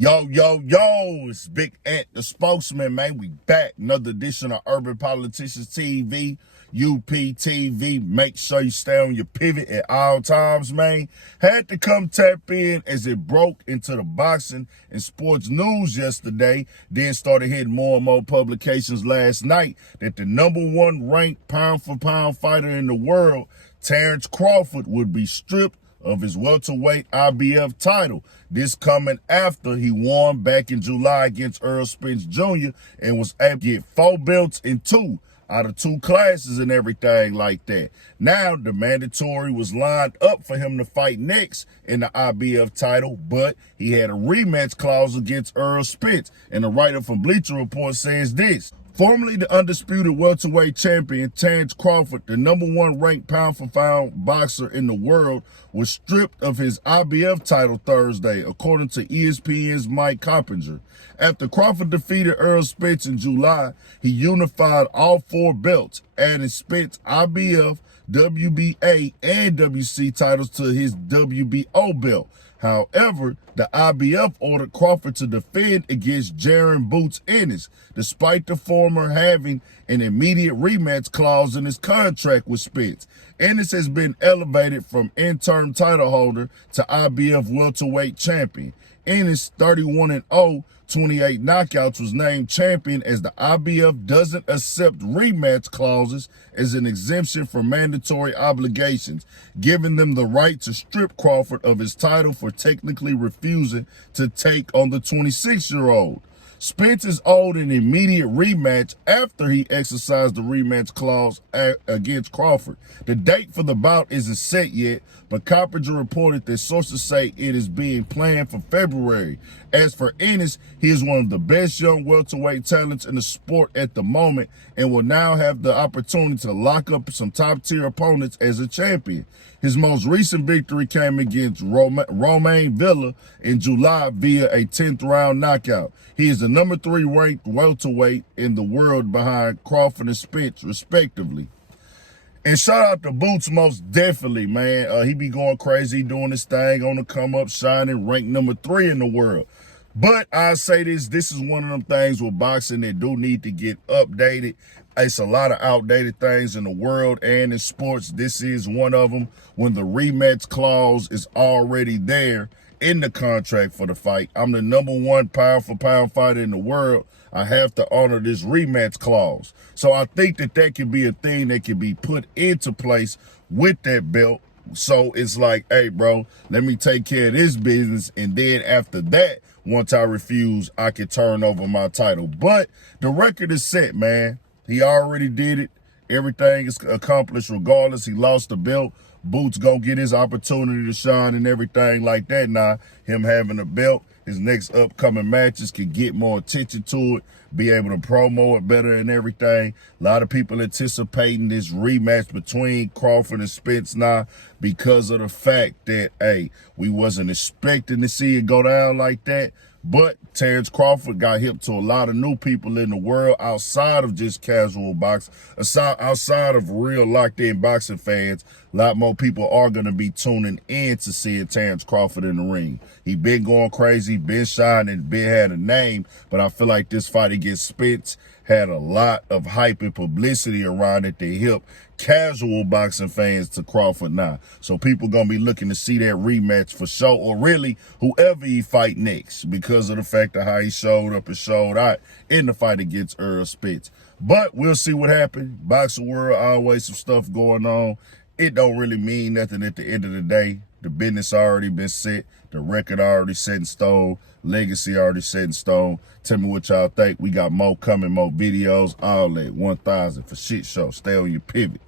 Yo, it's Big Ant, the spokesman, man. We back. Another edition of Urban Politicians TV, UPTV. Make sure you stay on your pivot at all times, man. Had to come tap in as it broke into the boxing and sports news yesterday. Then started hitting more and more publications last night that the #1 ranked pound-for-pound fighter in the world, Terence Crawford, would be stripped of his welterweight IBF title. This coming after he won back in July against Errol Spence Jr. and was able to get 4 belts in 2 out of 2 classes and everything like that. Now the mandatory was lined up for him to fight next in the IBF title, but he had a rematch clause against Errol Spence. And the writer from Bleacher Report says this: formerly the undisputed welterweight champion, Terence Crawford, the #1 ranked pound-for-pound boxer in the world, was stripped of his IBF title Thursday, according to ESPN's Mike Coppinger. After Crawford defeated Errol Spence in July, he unified all 4 belts, adding Spence IBF, WBA, and WC titles to his WBO belt. However, the IBF ordered Crawford to defend against Jaron Ennis, despite the former having an immediate rematch clause in his contract with Spence. Ennis has been elevated from interim title holder to IBF welterweight champion. Ennis, 31-0, 28 knockouts, was named champion as the IBF doesn't accept rematch clauses as an exemption from mandatory obligations, giving them the right to strip Crawford of his title for technically refusing to take on the 26-year-old. Spence is owed an immediate rematch after he exercised the rematch clause against Crawford. The date for the bout isn't set yet, but Coppinger reported that sources say it is being planned for February. As for Ennis, he is one of the best young welterweight talents in the sport at the moment and will now have the opportunity to lock up some top-tier opponents as a champion. His most recent victory came against Romain Villa in July via a 10th-round knockout. He is the #3 ranked welterweight in the world behind Crawford and Spence, respectively. And shout out to Boots, most definitely, man. He be going crazy, doing his thing, on the come up, shining, ranked #3 in the world. But I say this is one of them things with boxing that do need to get updated. It's a lot of outdated things in the world and in sports. This is one of them. When the rematch clause is already there in the contract for the fight, I'm the #1 pound-for-pound fighter in the world, I have to honor this rematch clause. So I think that can be a thing that can be put into place with that belt. So it's like, hey, bro, let me take care of this business. And then after that, once I refuse, I can turn over my title. But the record is set, man. He already did it. Everything is accomplished regardless. He lost the belt. Boots gonna get his opportunity to shine and everything like that. Now, him having a belt, his next upcoming matches can get more attention to it, be able to promo it better and everything. A lot of people anticipating this rematch between Crawford and Spence now because of the fact that, hey, we wasn't expecting to see it go down like that. But Terence Crawford got hip to a lot of new people in the world outside of just casual boxing, outside of real locked-in boxing fans. A lot more people are going to be tuning in to seeing Terence Crawford in the ring. He been going crazy, been shining, been had a name, but I feel like this fight against Spence had a lot of hype and publicity around it to help casual boxing fans to Crawford now. So people going to be looking to see that rematch for sure, or really whoever he fight next, because of the fact of how he showed up and showed out in the fight against Errol Spence. But we'll see what happens. Boxing world, always some stuff going on. It don't really mean nothing at the end of the day. The business already been set. The record already set in stone. Legacy already set in stone. Tell me what y'all think. We got more coming, more videos, all that. 1,000 for shit show. Stay on your pivot.